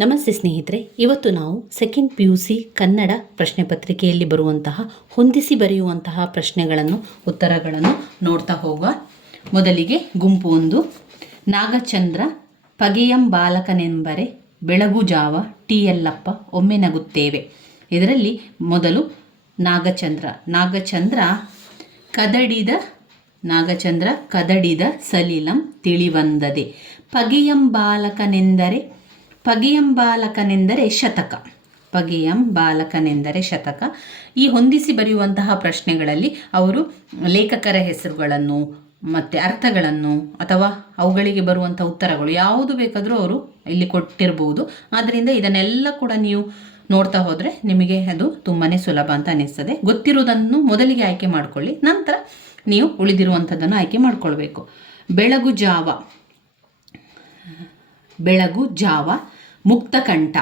ನಮಸ್ತೆ ಸ್ನೇಹಿತರೆ, ಇವತ್ತು ನಾವು ಸೆಕೆಂಡ್ PUC ಕನ್ನಡ ಪ್ರಶ್ನೆ ಪತ್ರಿಕೆಯಲ್ಲಿ ಬರುವಂತಹ ಹೊಂದಿಸಿ ಬರೆಯುವಂತಹ ಪ್ರಶ್ನೆಗಳನ್ನು ಉತ್ತರಗಳನ್ನು ನೋಡ್ತಾ ಹೋಗುವ. ಮೊದಲಿಗೆ ಗುಂಪು 1, ನಾಗಚಂದ್ರ ಪಗೆಯಂ ಬಾಲಕನೆಂಬರೆ ಬೆಳಗು ಜಾವ ಟಿ ಯಲ್ಲಪ್ಪ ಒಮ್ಮೆ ನಗುತ್ತೇವೆ. ಇದರಲ್ಲಿ ಮೊದಲು ನಾಗಚಂದ್ರ ಕದಡಿದ ಸಲಿಲಂ ತಿಳಿವಂದದೆ. ಪಗೆಯಂ ಬಾಲಕನೆಂದರೆ ಶತಕ. ಈ ಹೊಂದಿಸಿ ಬರೆಯುವಂತಹ ಪ್ರಶ್ನೆಗಳಲ್ಲಿ ಅವರು ಲೇಖಕರ ಹೆಸರುಗಳನ್ನು ಮತ್ತು ಅರ್ಥಗಳನ್ನು ಅಥವಾ ಅವುಗಳಿಗೆ ಬರುವಂಥ ಉತ್ತರಗಳು ಯಾವುದು ಬೇಕಾದರೂ ಅವರು ಇಲ್ಲಿ ಕೊಟ್ಟಿರ್ಬೋದು. ಆದ್ದರಿಂದ ಇದನ್ನೆಲ್ಲ ಕೂಡ ನೀವು ನೋಡ್ತಾ ಹೋದರೆ ನಿಮಗೆ ಅದು ತುಂಬಾ ಸುಲಭ ಅಂತ ಅನ್ನಿಸ್ತದೆ. ಗೊತ್ತಿರುವುದನ್ನು ಮೊದಲಿಗೆ ಆಯ್ಕೆ ಮಾಡಿಕೊಳ್ಳಿ, ನಂತರ ನೀವು ಉಳಿದಿರುವಂಥದ್ದನ್ನು ಆಯ್ಕೆ ಮಾಡಿಕೊಳ್ಬೇಕು. ಬೆಳಗು ಜಾವ ಮುಕ್ತಕಂಠ.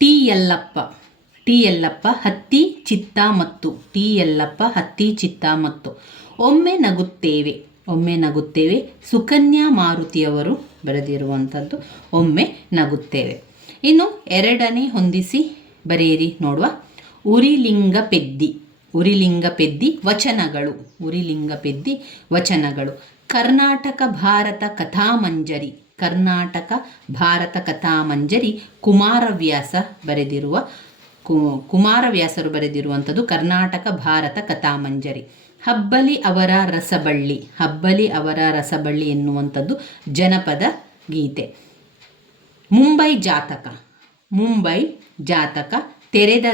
ಟಿ ಯಲ್ಲಪ್ಪ ಹತ್ತಿ ಚಿತ್ತ ಮತ್ತು ಒಮ್ಮೆ ನಗುತ್ತೇವೆ. ಸುಕನ್ಯಾ ಮಾರುತಿಯವರು ಬರೆದಿರುವಂಥದ್ದು ಒಮ್ಮೆ ನಗುತ್ತೇವೆ. ಇನ್ನು ಎರಡನೇ ಹೊಂದಿಸಿ ಬರೆಯಿರಿ ನೋಡುವ. ಉರಿಲಿಂಗಪೆದ್ದಿ ವಚನಗಳು. ಕರ್ನಾಟಕ ಭಾರತ ಕಥಾಮಂಜರಿ ಕುಮಾರವ್ಯಾಸರು ಬರೆದಿರುವಂಥದ್ದು ಕರ್ನಾಟಕ ಭಾರತ ಕಥಾಮಂಜರಿ. ಹಬ್ಬಲಿ ಅವರ ರಸಬಳ್ಳಿ ಎನ್ನುವಂಥದ್ದು ಜನಪದ ಗೀತೆ. ಮುಂಬೈ ಜಾತಕ ತೆರೆದ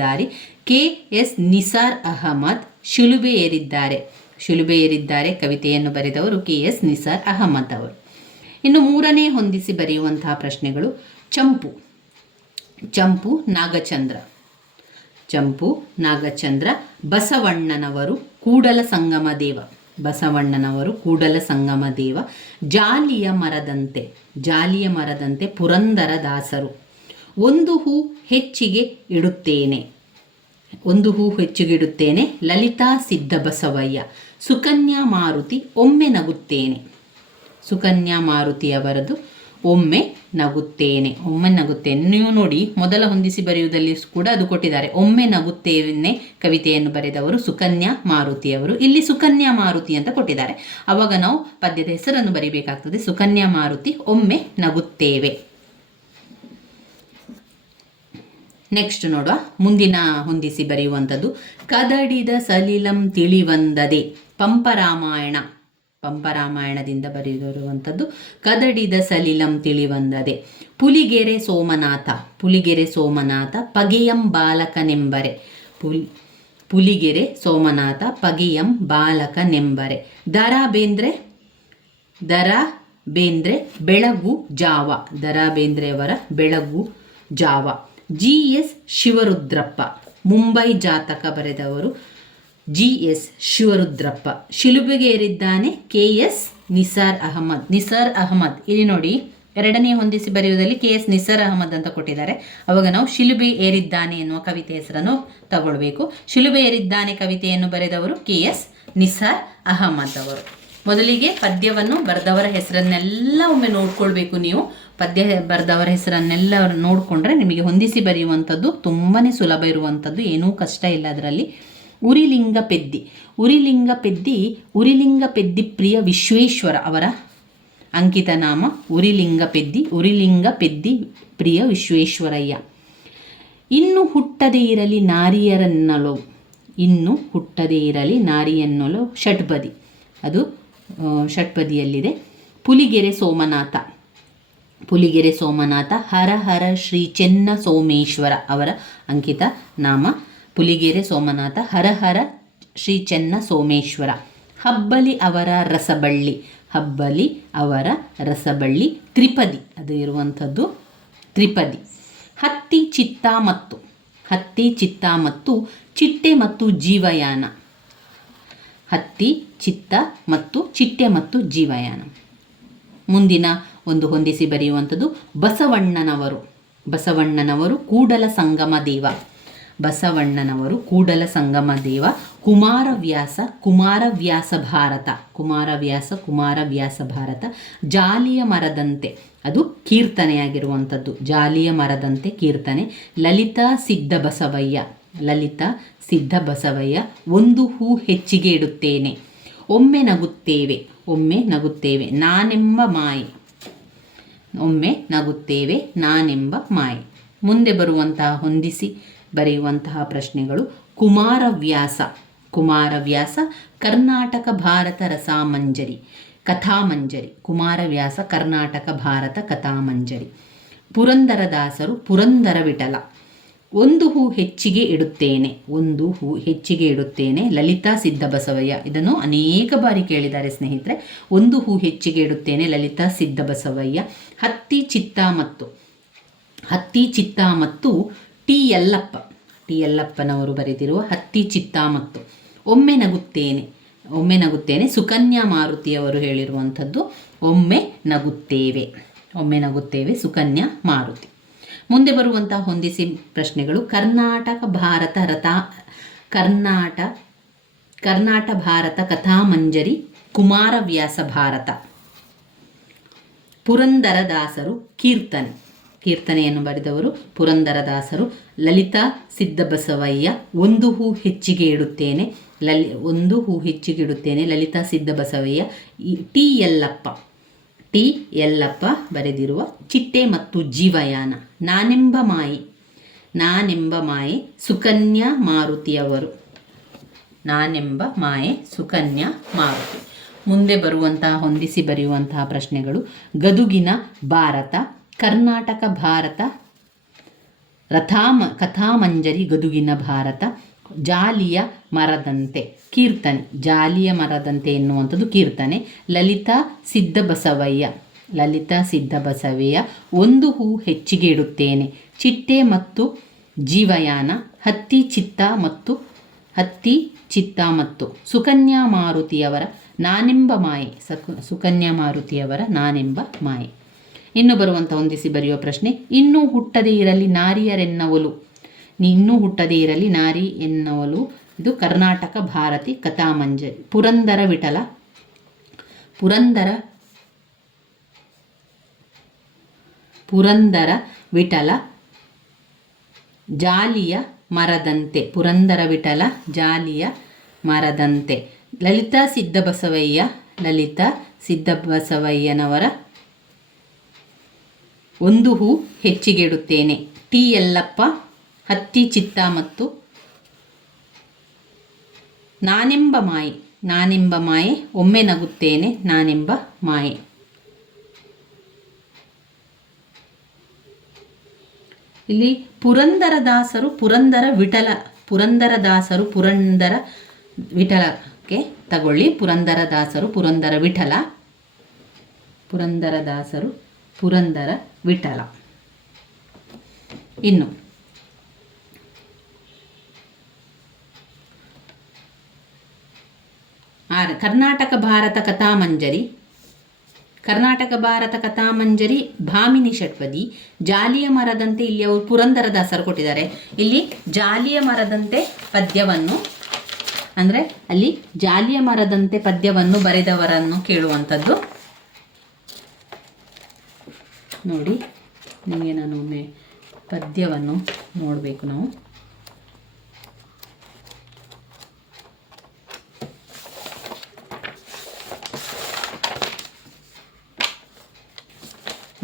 ದಾರಿ. KS ನಿಸಾರ್ ಅಹಮದ್ ಶಿಲುಬೆ ಏರಿದ್ದಾರೆ ಕವಿತೆಯನ್ನು ಬರೆದವರು KS ನಿಸಾರ್ ಅಹಮದ್ ಅವರು. ಇನ್ನು ಮೂರನೇ ಹೊಂದಿಸಿ ಬರೆಯುವಂತಹ ಪ್ರಶ್ನೆಗಳು. ಚಂಪು ನಾಗಚಂದ್ರ ಬಸವಣ್ಣನವರು ಕೂಡಲ ಸಂಗಮ ದೇವ. ಜಾಲಿಯ ಮರದಂತೆ ಪುರಂದರ ದಾಸರು. ಒಂದು ಹೂ ಹೆಚ್ಚಿಗೆ ಇಡುತ್ತೇನೆ ಲಲಿತಾ ಸಿದ್ಧ ಬಸವಯ್ಯ. ಸುಕನ್ಯಾ ಮಾರುತಿ ಒಮ್ಮೆ ನಗುತ್ತೇನೆ. ಸುಕನ್ಯಾ ಮಾರುತಿ ಅವರದು ಒಮ್ಮೆ ನಗುತ್ತೇನೆ. ನೀವು ನೋಡಿ, ಮೊದಲ ಹೊಂದಿಸಿ ಬರೆಯುವುದಲ್ಲಿ ಕೂಡ ಅದು ಕೊಟ್ಟಿದ್ದಾರೆ. ಒಮ್ಮೆ ನಗುತ್ತೇನೆ ಕವಿತೆಯನ್ನು ಬರೆದವರು ಸುಕನ್ಯಾ ಮಾರುತಿಯವರು. ಇಲ್ಲಿ ಸುಕನ್ಯಾ ಮಾರುತಿ ಅಂತ ಕೊಟ್ಟಿದ್ದಾರೆ. ಆವಾಗ ನಾವು ಪದ್ಯದ ಹೆಸರನ್ನು ಬರಿಬೇಕಾಗ್ತದೆ. ಸುಕನ್ಯಾ ಮಾರುತಿ ಒಮ್ಮೆ ನಗುತ್ತೇವೆ. ನೆಕ್ಸ್ಟ್ ನೋಡುವ. ಮುಂದಿನ ಹೊಂದಿಸಿ ಬರೆಯುವಂಥದ್ದು. ಕದಡಿದ ಸಲಿಲಂ ತಿಳಿವಂದದೆ. ಪಂಪರಾಮಾಯಣದಿಂದ ಬರೆದಿರುವಂಥದ್ದು ಕದಡಿದ ಸಲಿಲಂ ತಿಳಿವಂದದೆ. ಪುಲಿಗೆರೆ ಸೋಮನಾಥ ಪಗೆಯಂ ಬಾಲಕನೆಂಬರೆ. ಪಗೆಯಂ ಬಾಲಕನೆಂಬರೆ. ದರಾ ಬೇಂದ್ರೆ ಬೆಳಗು ಜಾವ. ಬೇಂದ್ರೆಯವರ ಬೆಳಗು ಜಾವ. GS ಶಿವರುದ್ರಪ್ಪ ಮುಂಬೈ ಜಾತಕ ಬರೆದವರು GS ಶಿವರುದ್ರಪ್ಪ. ಶಿಲುಬೆಗೆ ಏರಿದ್ದಾನೆ KS ನಿಸಾರ್ ಅಹಮದ್. ಇಲ್ಲಿ ನೋಡಿ, ಎರಡನೇ ಹೊಂದಿಸಿ ಬರೆಯುವುದರಲ್ಲಿ KS ನಿಸಾರ್ ಅಹಮದ್ ಅಂತ ಕೊಟ್ಟಿದ್ದಾರೆ. ಅವಾಗ ನಾವು ಶಿಲುಬೆ ಏರಿದ್ದಾನೆ ಎನ್ನುವ ಕವಿತೆ ಹೆಸರನ್ನು ತಗೊಳ್ಬೇಕು. ಶಿಲುಬೆ ಏರಿದ್ದಾನೆ ಕವಿತೆಯನ್ನು ಬರೆದವರು KS ನಿಸಾರ್ ಅಹಮದ್ ಅವರು. ಮೊದಲಿಗೆ ಪದ್ಯವನ್ನು ಬರೆದವರ ಹೆಸರನ್ನೆಲ್ಲ ಒಮ್ಮೆ ನೋಡ್ಕೊಳ್ಬೇಕು. ನೀವು ಪದ್ಯ ಬರೆದವರ ಹೆಸರನ್ನೆಲ್ಲ ನೋಡಿಕೊಂಡ್ರೆ ನಿಮಗೆ ಹೊಂದಿಸಿ ಬರೆಯುವಂಥದ್ದು ತುಂಬಾ ಸುಲಭ ಇರುವಂಥದ್ದು, ಏನೂ ಕಷ್ಟ ಇಲ್ಲ ಅದರಲ್ಲಿ. ಉರಿಲಿಂಗಪೆದ್ದಿ ಪ್ರಿಯ ವಿಶ್ವೇಶ್ವರ ಅವರ ಅಂಕಿತ ನಾಮ. ಉರಿಲಿಂಗಪೆದ್ದಿ ಪ್ರಿಯ ವಿಶ್ವೇಶ್ವರಯ್ಯ. ಇನ್ನು ಹುಟ್ಟದೇ ಇರಲಿ ನಾರಿಯನ್ನೊಲೋ ಷಟ್ಪದಿ. ಅದು ಷಟ್ಪದಿಯಲ್ಲಿದೆ. ಪುಲಿಗೆರೆ ಸೋಮನಾಥ ಹರ ಶ್ರೀ ಚೆನ್ನ ಸೋಮೇಶ್ವರ ಅವರ ಅಂಕಿತ ನಾಮ. ಪುಲಿಗೆರೆ ಸೋಮನಾಥ ಹರ ಶ್ರೀ ಚೆನ್ನ ಸೋಮೇಶ್ವರ. ಹಬ್ಬಲಿ ಅವರ ರಸಬಳ್ಳಿ ತ್ರಿಪದಿ. ಅದು ಇರುವಂಥದ್ದು ತ್ರಿಪದಿ. ಹತ್ತಿ ಚಿತ್ತ ಮತ್ತು ಚಿಟ್ಟೆ ಮತ್ತು ಜೀವಯಾನ. ಚಿಟ್ಟೆ ಮತ್ತು ಜೀವಯಾನ. ಮುಂದಿನ ಒಂದು ಹೊಂದಿಸಿ ಬರೆಯುವಂಥದ್ದು. ಬಸವಣ್ಣನವರು ಕೂಡಲ ಸಂಗಮ ದೇವ. ಬಸವಣ್ಣನವರು, ಕೂಡಲ ಸಂಗಮ ದೇವ, ಕುಮಾರವ್ಯಾಸ, ಕುಮಾರವ್ಯಾಸ ಭಾರತ, ಕುಮಾರವ್ಯಾಸ ಭಾರತ, ಜಾಲಿಯ ಮರದಂತೆ, ಅದು ಕೀರ್ತನೆಯಾಗಿರುವಂಥದ್ದು, ಜಾಲಿಯ ಮರದಂತೆ ಕೀರ್ತನೆ, ಲಲಿತಾ ಸಿದ್ಧ ಬಸವಯ್ಯ, ಒಂದು ಹೂ ಹೆಚ್ಚಿಗೆ ಇಡುತ್ತೇನೆ, ಒಮ್ಮೆ ನಗುತ್ತೇವೆ, ನಾನೆಂಬ ಮಾಯೆ. ಮುಂದೆ ಬರುವಂತಹ ಹೊಂದಿಸಿ ಬರೆಯುವಂತಹ ಪ್ರಶ್ನೆಗಳು. ಕುಮಾರವ್ಯಾಸ ಕರ್ನಾಟಕ ಭಾರತ ರಸಾಮಂಜರಿ ಕಥಾಮಂಜರಿ, ಕುಮಾರವ್ಯಾಸ ಕರ್ನಾಟಕ ಭಾರತ ಕಥಾಮಂಜರಿ. ಪುರಂದರದಾಸರು ಪುರಂದರ ವಿಠಲ, ಒಂದು ಹೂ ಹೆಚ್ಚಿಗೆ ಇಡುತ್ತೇನೆ, ಲಲಿತಾ ಸಿದ್ಧ ಬಸವಯ್ಯ, ಇದನ್ನು ಅನೇಕ ಬಾರಿ ಕೇಳಿದ್ದಾರೆ ಸ್ನೇಹಿತರೆ. ಒಂದು ಹೂ ಹೆಚ್ಚಿಗೆ ಇಡುತ್ತೇನೆ, ಲಲಿತಾ ಸಿದ್ಧ ಬಸವಯ್ಯ. ಹತ್ತಿ ಚಿತ್ತಾಮತ್ತು ಟಿ ಯಲ್ಲಪ್ಪನವರು ಬರೆದಿರುವ ಹತ್ತಿ ಚಿತ್ತಾಮತ್ತು. ಒಮ್ಮೆ ನಗುತ್ತೇನೆ ಸುಕನ್ಯಾ ಮಾರುತಿಯವರು ಹೇಳಿರುವಂಥದ್ದು, ಒಮ್ಮೆ ನಗುತ್ತೇವೆ ಸುಕನ್ಯಾ ಮಾರುತಿ. ಮುಂದೆ ಬರುವಂತಹ ಹೊಂದಿಸಿ ಪ್ರಶ್ನೆಗಳು. ಕರ್ನಾಟ ಭಾರತ ಕಥಾಮಂಜರಿ, ಕುಮಾರವ್ಯಾಸ ಭಾರತ. ಪುರಂದರದಾಸರು ಕೀರ್ತನೆಯನ್ನು ಬರೆದವರು ಪುರಂದರದಾಸರು. ಲಲಿತಾ ಸಿದ್ಧ ಬಸವಯ್ಯ, ಒಂದು ಹೂ ಹೆಚ್ಚಿಗೆ ಇಡುತ್ತೇನೆ, ಲಲಿತಾ ಸಿದ್ಧ ಬಸವಯ್ಯ. ಟಿ ಯಲ್ಲಪ್ಪ ಬರೆದಿರುವ ಚಿಟ್ಟೆ ಮತ್ತು ಜೀವಯಾನ. ನಾನೆಂಬ ಮಾಯೆ ಸುಕನ್ಯಾ ಮಾರುತಿಯವರು, ಮಾರುತಿ. ಮುಂದೆ ಬರುವಂತಹ ಹೊಂದಿಸಿ ಬರೆಯುವಂತಹ ಪ್ರಶ್ನೆಗಳು. ಗದುಗಿನ ಭಾರತ, ಕರ್ನಾಟಕ ಭಾರತ ಕಥಾಮಂಜರಿ, ಗದುಗಿನ ಭಾರತ. ಜಾಲಿಯ ಮರದಂತೆ ಕೀರ್ತನೆ, ಜಾಲಿಯ ಮರದಂತೆ ಎನ್ನುವಂಥದ್ದು ಕೀರ್ತನೆ. ಲಲಿತಾ ಸಿದ್ಧ ಬಸವಯ್ಯ, ಒಂದು ಹೂ ಹೆಚ್ಚಿಗೆ ಇಡುತ್ತೇನೆ, ಚಿಟ್ಟೆ ಮತ್ತು ಜೀವಯಾನ. ಹತ್ತಿ ಚಿತ್ತ ಮತ್ತು ಸುಕನ್ಯಾ ಮಾರುತಿಯವರ ನಾನೆಂಬ ಮಾಯೆ. ಇನ್ನು ಬರುವಂಥ ಹೊಂದಿಸಿ ಬರೆಯುವ ಪ್ರಶ್ನೆ. ಇನ್ನೂ ಹುಟ್ಟದೇ ಇರಲಿ ನಾರಿ ಎನ್ನವಲು, ಇದು ಕರ್ನಾಟಕ ಭಾರತಿ ಕಥಾಮಂಜರಿ. ಪುರಂದರ ವಿಠಲ ಜಾಲಿಯ ಮರದಂತೆ. ಲಲಿತಾ ಸಿದ್ಧ ಬಸವಯ್ಯನವರ ಒಂದು ಹೂ ಹೆಚ್ಚಿಗೆ ಇಡುತ್ತೇನೆ. ಟಿ ಯಲ್ಲಪ್ಪ ಹತ್ತಿ ಚಿತ್ತಾಮತ್ತು. ನಾನೆಂಬ ಮಾಯೆ, ಒಮ್ಮೆ ನಗುತ್ತೇನೆ, ನಾನೆಂಬ ಮಾಯೆ. ಇಲ್ಲಿ ಪುರಂದರದಾಸರು ಪುರಂದರ ವಿಠಲಕ್ಕೆ ತಗೊಳ್ಳಿ. ಪುರಂದರದಾಸರು ಪುರಂದರ ವಿಠಲ. ಇನ್ನು ಕರ್ನಾಟಕ ಭಾರತ ಕಥಾಮಂಜರಿ ಭಾಮಿನಿ ಷಟ್ಪದಿ. ಜಾಲಿಯ ಮರದಂತೆ, ಇಲ್ಲಿ ಅವರು ಪುರಂದರದಾಸರು ಕೊಟ್ಟಿದ್ದಾರೆ. ಇಲ್ಲಿ ಜಾಲಿಯ ಮರದಂತೆ ಪದ್ಯವನ್ನು, ಅಂದರೆ ಅಲ್ಲಿ ಜಾಲಿಯ ಮರದಂತೆ ಪದ್ಯವನ್ನು ಬರೆದವರನ್ನು ಕೇಳುವಂಥದ್ದು. ನೋಡಿ, ನಿಮಗೆ ನಾನು ಒಮ್ಮೆ ಪದ್ಯವನ್ನು ನೋಡಬೇಕು ನಾವು.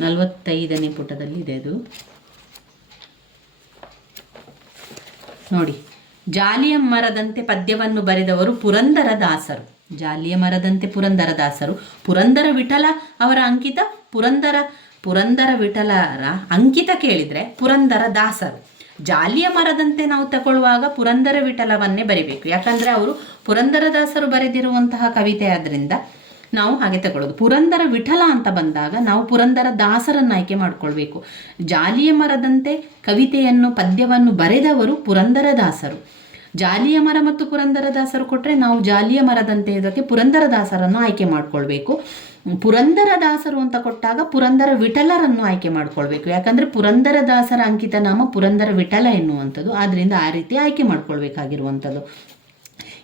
ನಲವತ್ತೈದನೇ ಪುಟದಲ್ಲಿ ಇದೆ ಅದು. ನೋಡಿ, ಜಾಲಿಯ ಮರದಂತೆ ಪದ್ಯವನ್ನು ಬರೆದವರು ಪುರಂದರದಾಸರು. ಪುರಂದರ ವಿಠಲ ಅವರ ಅಂಕಿತ, ಪುರಂದರ ವಿಠಲರ ಅಂಕಿತ ಕೇಳಿದರೆ ಪುರಂದರದಾಸರು. ಜಾಲಿಯ ಮರದಂತೆ ನಾವು ತಗೊಳ್ಳುವಾಗ ಪುರಂದರ ವಿಠಲವನ್ನೇ ಬರಿಬೇಕು, ಯಾಕಂದರೆ ಅವರು ಪುರಂದರದಾಸರು ಬರೆದಿರುವಂತಹ ಕವಿತೆ ಆದ್ದರಿಂದ ನಾವು ಹಾಗೆ ತಗೊಳ್ಳೋದು. ಪುರಂದರ ವಿಠಲ ಅಂತ ಬಂದಾಗ ನಾವು ಪುರಂದರ ದಾಸರನ್ನು ಆಯ್ಕೆ ಮಾಡಿಕೊಳ್ಬೇಕು. ಜಾಲಿಯ ಮರದಂತೆ ಪದ್ಯವನ್ನು ಬರೆದವರು ಪುರಂದರದಾಸರು. ಜಾಲಿಯ ಮರ ಮತ್ತು ಪುರಂದರದಾಸರು ಕೊಟ್ಟರೆ ನಾವು ಜಾಲಿಯ ಮರದಂತೆ ಇದಕ್ಕೆ ಪುರಂದರದಾಸರನ್ನು ಆಯ್ಕೆ ಮಾಡಿಕೊಳ್ಬೇಕು. ಪುರಂದರದಾಸರು ಅಂತ ಕೊಟ್ಟಾಗ ಪುರಂದರ ವಿಠಲರನ್ನು ಆಯ್ಕೆ ಮಾಡ್ಕೊಳ್ಬೇಕು. ಯಾಕಂದರೆ ಪುರಂದರದಾಸರ ಅಂಕಿತ ನಾಮ ಪುರಂದರ ವಿಠಲ ಎನ್ನುವಂಥದ್ದು, ಆದ್ದರಿಂದ ಆ ರೀತಿ ಆಯ್ಕೆ ಮಾಡ್ಕೊಳ್ಬೇಕಾಗಿರುವಂಥದ್ದು.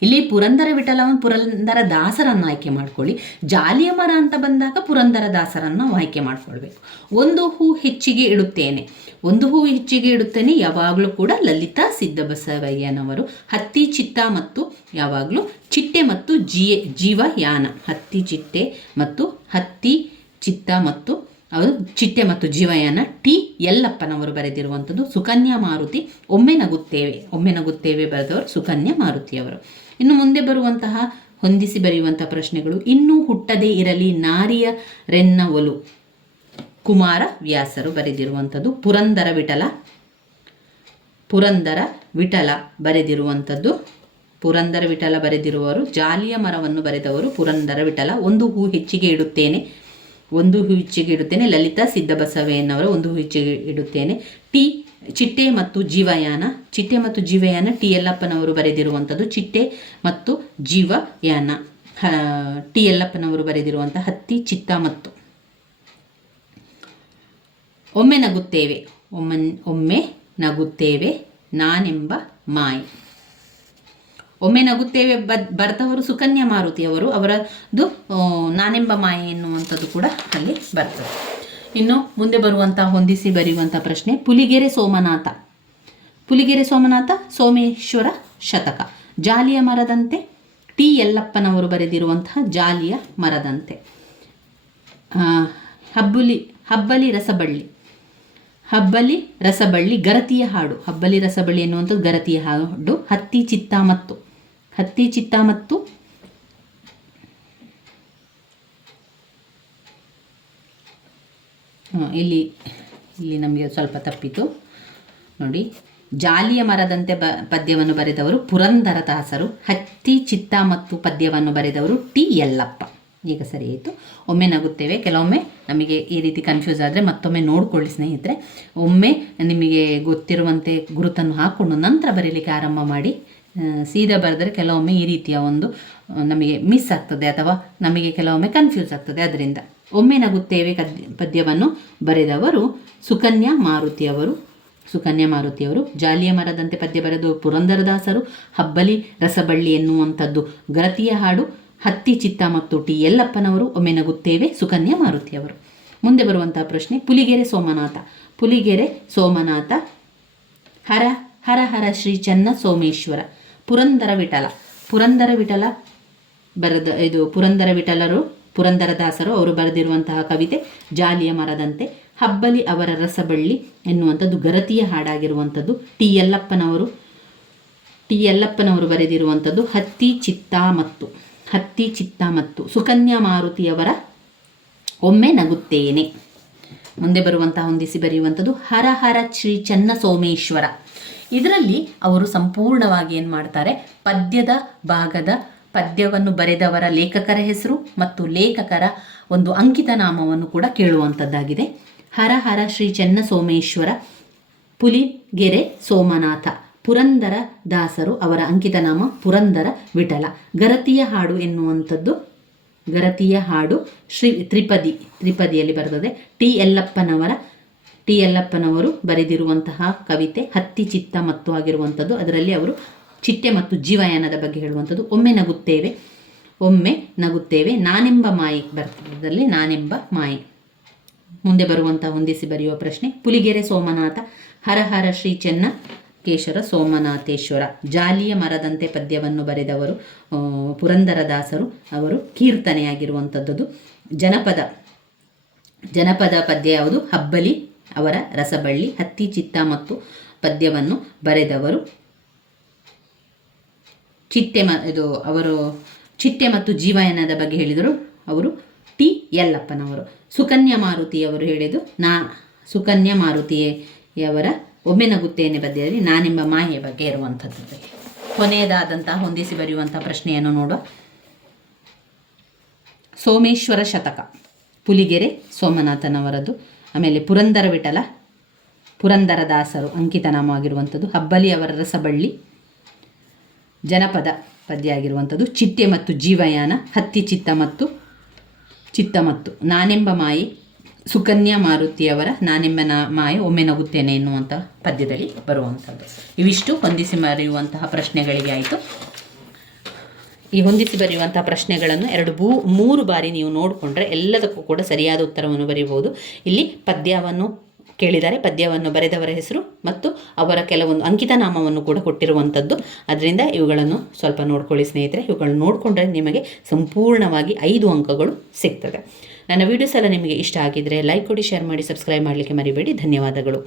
ಇಲ್ಲಿ ಪುರಂದರ ವಿಠಲವನ್ನು ಪುರಂದರ ದಾಸರನ್ನು ಆಯ್ಕೆ ಮಾಡ್ಕೊಳ್ಳಿ. ಜಾಲಿಯ ಮರ ಅಂತ ಬಂದಾಗ ಪುರಂದರ ದಾಸರನ್ನು ಆಯ್ಕೆ ಮಾಡ್ಕೊಳ್ಬೇಕು. ಒಂದು ಹೂ ಹೆಚ್ಚಿಗೆ ಇಡುತ್ತೇನೆ, ಒಂದು ಹೂ ಹೆಚ್ಚಿಗೆ ಇಡುತ್ತೇನೆ ಯಾವಾಗಲೂ ಕೂಡ ಲಲಿತಾ ಸಿದ್ದಬಸವಯ್ಯನವರು. ಹತ್ತಿ ಚಿತ್ತ ಮತ್ತು ಯಾವಾಗಲೂ ಚಿಟ್ಟೆ ಮತ್ತು ಜೀವಯಾನ, ಹತ್ತಿ ಚಿತ್ತ ಮತ್ತು ಅವರು ಚಿಟ್ಟೆ ಮತ್ತು ಜೀವಯಾನ. ಟಿ ಯಲ್ಲಪ್ಪನವರು ಬರೆದಿರುವಂಥದ್ದು. ಸುಕನ್ಯಾ ಮಾರುತಿ ಒಮ್ಮೆ ನಗುತ್ತೇವೆ ಬರೆದವರು ಸುಕನ್ಯಾ ಮಾರುತಿಯವರು. ಇನ್ನು ಮುಂದೆ ಬರುವಂತಹ ಹೊಂದಿಸಿ ಬರೆಯುವಂತಹ ಪ್ರಶ್ನೆಗಳು. ಇನ್ನೂ ಹುಟ್ಟದೇ ಇರಲಿ ನಾರಿಯ ರೆನ್ನ ಒಲು, ಕುಮಾರ ವ್ಯಾಸರು ಬರೆದಿರುವಂಥದ್ದು. ಪುರಂದರ ವಿಠಲ ಬರೆದಿರುವಂಥದ್ದು. ಪುರಂದರ ವಿಠಲ ಬರೆದಿರುವವರು. ಜಾಲಿಯ ಮರವನ್ನು ಬರೆದವರು ಪುರಂದರ ವಿಠಲ. ಒಂದು ಹೂ ಹೆಚ್ಚಿಗೆ ಇಡುತ್ತೇನೆ ಲಲಿತಾ ಸಿದ್ದಬಸವಯ್ಯನವರು. ಒಂದು ಹೂ ಹೆಚ್ಚಿಗೆ ಇಡುತ್ತೇನೆ. ಚಿಟ್ಟೆ ಮತ್ತು ಜೀವಯಾನ ಟಿ ಯಲ್ಲಪ್ಪನವರು ಬರೆದಿರುವಂಥದ್ದು. ಚಿಟ್ಟೆ ಮತ್ತು ಜೀವಯಾನ ಟಿ ಯಲ್ಲಪ್ಪನವರು ಬರೆದಿರುವಂಥ. ಹತ್ತಿ ಚಿತ್ತ ಮತ್ತು ಒಮ್ಮೆ ನಗುತ್ತೇವೆ ನಾನೆಂಬ ಮಾಯಿ. ಒಮ್ಮೆ ನಗುತ್ತೇವೆ ಬರೆದವರು ಸುಕನ್ಯಾ ಮಾರುತಿಯವರು. ಅವರದ್ದು ನಾನೆಂಬ ಮಾಯಿ ಎನ್ನುವಂಥದ್ದು ಕೂಡ ಅಲ್ಲಿ ಬರ್ತದೆ. ಇನ್ನು ಮುಂದೆ ಬರುವಂಥ ಹೊಂದಿಸಿ ಬರೆಯುವಂಥ ಪ್ರಶ್ನೆ. ಪುಲಿಗೆರೆ ಸೋಮನಾಥ ಸೋಮೇಶ್ವರ ಶತಕ. ಜಾಲಿಯ ಮರದಂತೆ ಟಿ ಯಲ್ಲಪ್ಪನವರು ಬರೆದಿರುವಂತಹ ಜಾಲಿಯ ಮರದಂತೆ. ಹಬ್ಬಲಿ ರಸಬಳ್ಳಿ ಗರತಿಯ ಹಾಡು. ಹಬ್ಬಲಿ ರಸಬಳ್ಳಿ ಎನ್ನುವಂಥದ್ದು ಗರತಿಯ ಹಾಡು. ಹತ್ತಿ ಚಿತ್ತ ಮತ್ತು ಇಲ್ಲಿ ನಮಗೆ ಸ್ವಲ್ಪ ತಪ್ಪಿತು ನೋಡಿ. ಜಾಲಿಯ ಮರದಂತೆ ಪದ್ಯವನ್ನು ಬರೆದವರು ಪುರಂದರದಾಸರು. ಹತ್ತಿ ಚಿತ್ತ ಮತ್ತು ಪದ್ಯವನ್ನು ಬರೆದವರು ಟಿ ಯಲ್ಲಪ್ಪ. ಈಗ ಸರಿ ಆಯಿತು. ಒಮ್ಮೆ ನಗುತ್ತೇವೆ. ಕೆಲವೊಮ್ಮೆ ನಮಗೆ ಈ ರೀತಿ ಕನ್ಫ್ಯೂಸ್ ಆದರೆ ಮತ್ತೊಮ್ಮೆ ನೋಡಿಕೊಳ್ಳಿ ಸ್ನೇಹಿತರೆ. ಒಮ್ಮೆ ನಿಮಗೆ ಗೊತ್ತಿರುವಂತೆ ಗುರುತನ್ನು ಹಾಕ್ಕೊಂಡು ನಂತರ ಬರೀಲಿಕ್ಕೆ ಆರಂಭ ಮಾಡಿ. ಸೀದಾ ಬರೆದರೆ ಕೆಲವೊಮ್ಮೆ ಈ ರೀತಿಯ ಒಂದು ನಮಗೆ ಮಿಸ್ ಆಗ್ತದೆ ಅಥವಾ ನಮಗೆ ಕೆಲವೊಮ್ಮೆ ಕನ್ಫ್ಯೂಸ್ ಆಗ್ತದೆ. ಅದರಿಂದ ಒಮ್ಮೆ ನಗುತ್ತೇವೆ ಪದ್ಯವನ್ನು ಬರೆದವರು ಸುಕನ್ಯಾ ಮಾರುತಿಯವರು. ಜಾಲಿಯ ಮರದಂತೆ ಪದ್ಯ ಬರೆದು ಪುರಂದರದಾಸರು. ಹಬ್ಬಲಿ ರಸಬಳ್ಳಿ ಎನ್ನುವಂಥದ್ದು ಗರತಿಯ ಹಾಡು. ಹತ್ತಿ ಚಿತ್ತ ಮತ್ತು ಟಿ ಯಲ್ಲಪ್ಪನವರು. ಒಮ್ಮೆ ನಗುತ್ತೇವೆ ಸುಕನ್ಯಾ ಮಾರುತಿಯವರು. ಮುಂದೆ ಬರುವಂತಹ ಪ್ರಶ್ನೆ. ಪುಲಿಗೆರೆ ಸೋಮನಾಥ ಹರ ಹರ ಶ್ರೀ ಚನ್ನ ಸೋಮೇಶ್ವರ. ಪುರಂದರ ವಿಠಲ ಬರೆದ ಇದು ಪುರಂದರ ವಿಠಲರು ಪುರಂದರದಾಸರು ಅವರು ಬರೆದಿರುವಂತಹ ಕವಿತೆ ಜಾಲಿಯ ಮರದಂತೆ. ಹಬ್ಬಲಿ ಅವರ ರಸಬಳ್ಳಿ ಎನ್ನುವಂಥದ್ದು ಗರತಿಯ ಹಾಡಾಗಿರುವಂಥದ್ದು. ಟಿ ಯಲ್ಲಪ್ಪನವರು ಬರೆದಿರುವಂಥದ್ದು ಹತ್ತಿ ಚಿತ್ತ ಮತ್ತು ಸುಕನ್ಯಾ ಮಾರುತಿಯವರ ಒಮ್ಮೆ ನಗುತ್ತೇನೆ. ಮುಂದೆ ಬರುವಂತಹ ಹೊಂದಿಸಿ ಬರೆಯುವಂಥದ್ದು ಹರ ಹರ ಶ್ರೀ ಚನ್ನ ಸೋಮೇಶ್ವರ. ಇದರಲ್ಲಿ ಅವರು ಸಂಪೂರ್ಣವಾಗಿ ಏನು ಮಾಡ್ತಾರೆ, ಪದ್ಯದ ಭಾಗದ ಪದ್ಯವನ್ನು ಬರೆದವರ ಲೇಖಕರ ಹೆಸರು ಮತ್ತು ಲೇಖಕರ ಒಂದು ಅಂಕಿತ ನಾಮವನ್ನು ಕೂಡ ಕೇಳುವಂಥದ್ದಾಗಿದೆ. ಹರ ಹರ ಶ್ರೀ ಚೆನ್ನ ಸೋಮೇಶ್ವರ, ಪುಲಿಗೆರೆ ಸೋಮನಾಥ, ಪುರಂದರ ದಾಸರು, ಅವರ ಅಂಕಿತ ನಾಮ ಪುರಂದರ ವಿಠಲ. ಗರತಿಯ ಹಾಡು ಎನ್ನುವಂಥದ್ದು, ಗರತಿಯ ಹಾಡು ಶ್ರೀ ತ್ರಿಪದಿಯಲ್ಲಿ ಬರ್ತದೆ. ಟಿ ಯಲ್ಲಪ್ಪನವರು ಬರೆದಿರುವಂತಹ ಕವಿತೆ ಹತ್ತಿ ಚಿತ್ತ ಮತ್ತು ಆಗಿರುವಂಥದ್ದು. ಅದರಲ್ಲಿ ಅವರು ಚಿಟ್ಟೆ ಮತ್ತು ಜೀವಯಾನದ ಬಗ್ಗೆ ಹೇಳುವಂಥದ್ದು. ಒಮ್ಮೆ ನಗುತ್ತೇವೆ ನಾನೆಂಬ ಮಾಯಿ ಬರ್ತದಲ್ಲಿ ನಾನೆಂಬ ಮಾಯಿ. ಮುಂದೆ ಬರುವಂತಹ ಹೊಂದಿಸಿ ಬರೆಯುವ ಪ್ರಶ್ನೆ. ಪುಲಿಗೆರೆ ಸೋಮನಾಥ, ಹರ ಹರ ಶ್ರೀ ಚೆನ್ನ ಕೇಶರ ಸೋಮನಾಥೇಶ್ವರ. ಜಾಲಿಯ ಮರದಂತೆ ಪದ್ಯವನ್ನು ಬರೆದವರು ಪುರಂದರದಾಸರು, ಅವರು ಕೀರ್ತನೆಯಾಗಿರುವಂಥದ್ದು. ಜನಪದ ಪದ್ಯ ಯಾವುದು? ಹಬ್ಬಲಿ ಅವರ ರಸಬಳ್ಳಿ. ಹತ್ತಿ ಚಿತ್ತ ಮತ್ತು ಪದ್ಯವನ್ನು ಬರೆದವರು ಚಿಟ್ಟೆ ಮತ್ತು ಜೀವಯಾನದ ಬಗ್ಗೆ ಹೇಳಿದರು, ಅವರು ಟಿ ಯಲ್ಲಪ್ಪನವರು. ಸುಕನ್ಯಾ ಮಾರುತಿಯವರು ಹೇಳಿದ್ದು ಸುಕನ್ಯಾ ಮಾರುತಿಯವರ ಒಮ್ಮೆ ನಗುತ್ತೇನೆ ಪದ್ಯದಲ್ಲಿ ನಾನೆಂಬ ಮಾಯೆ ಬಗ್ಗೆ ಇರುವಂಥದ್ದು. ಕೊನೆಯದಾದಂತಹ ಹೊಂದಿಸಿ ಬರೆಯುವಂತಹ ಪ್ರಶ್ನೆಯನ್ನು ನೋಡುವ. ಸೋಮೇಶ್ವರ ಶತಕ ಪುಲಿಗೆರೆ ಸೋಮನಾಥನವರದ್ದು. ಆಮೇಲೆ ಪುರಂದರ ವಿಠಲ ಪುರಂದರದಾಸರು ಅಂಕಿತ ನಾಮವಾಗಿರುವಂಥದ್ದು. ಹಬ್ಬಲಿ ಅವರ ರಸಬಳ್ಳಿ ಜನಪದ ಪದ್ಯ ಆಗಿರುವಂಥದ್ದು. ಚಿಟ್ಟೆ ಮತ್ತು ಜೀವಯಾನ ಹತ್ತಿ ಚಿತ್ತ ಮತ್ತು ಚಿತ್ತಮತ್ತು. ನಾನೆಂಬ ಮಾಯೆ ಸುಕನ್ಯಾ ಮಾರುತಿಯವರ ನಾನೆಂಬ ಮಾಯೆ ಒಮ್ಮೆ ನಗುತ್ತೇನೆ ಎನ್ನುವಂಥ ಪದ್ಯದಲ್ಲಿ ಬರುವಂಥದ್ದು. ಇವಿಷ್ಟು ಹೊಂದಿಸಿ ಬರೆಯುವಂತಹ ಪ್ರಶ್ನೆಗಳಿಗೆ ಆಯಿತು. ಈ ಹೊಂದಿಸಿ ಬರೆಯುವಂತಹ ಪ್ರಶ್ನೆಗಳನ್ನು 3 ಬಾರಿ ನೀವು ನೋಡಿಕೊಂಡ್ರೆ ಎಲ್ಲದಕ್ಕೂ ಕೂಡ ಸರಿಯಾದ ಉತ್ತರವನ್ನು ಬರೆಯಬಹುದು. ಇಲ್ಲಿ ಪದ್ಯವನ್ನು ಕೇಳಿದ್ದಾರೆ, ಪದ್ಯವನ್ನು ಬರೆದವರ ಹೆಸರು ಮತ್ತು ಅವರ ಕೆಲವೊಂದು ಅಂಕಿತ ನಾಮವನ್ನು ಕೂಡ ಕೊಟ್ಟಿರುವಂಥದ್ದು. ಅದರಿಂದ ಇವುಗಳನ್ನು ಸ್ವಲ್ಪ ನೋಡ್ಕೊಳ್ಳಿ ಸ್ನೇಹಿತರೆ. ಇವುಗಳನ್ನು ನೋಡಿಕೊಂಡ್ರೆ ನಿಮಗೆ ಸಂಪೂರ್ಣವಾಗಿ 5 ಅಂಕಗಳು ಸಿಗ್ತದೆ. ನನ್ನ ವೀಡಿಯೋಸ್ ಎಲ್ಲ ನಿಮಗೆ ಇಷ್ಟ ಆಗಿದ್ದರೆ ಲೈಕ್ ಕೊಡಿ, ಶೇರ್ ಮಾಡಿ, ಸಬ್ಸ್ಕ್ರೈಬ್ ಮಾಡಲಿಕ್ಕೆ ಮರಿಬೇಡಿ. ಧನ್ಯವಾದಗಳು.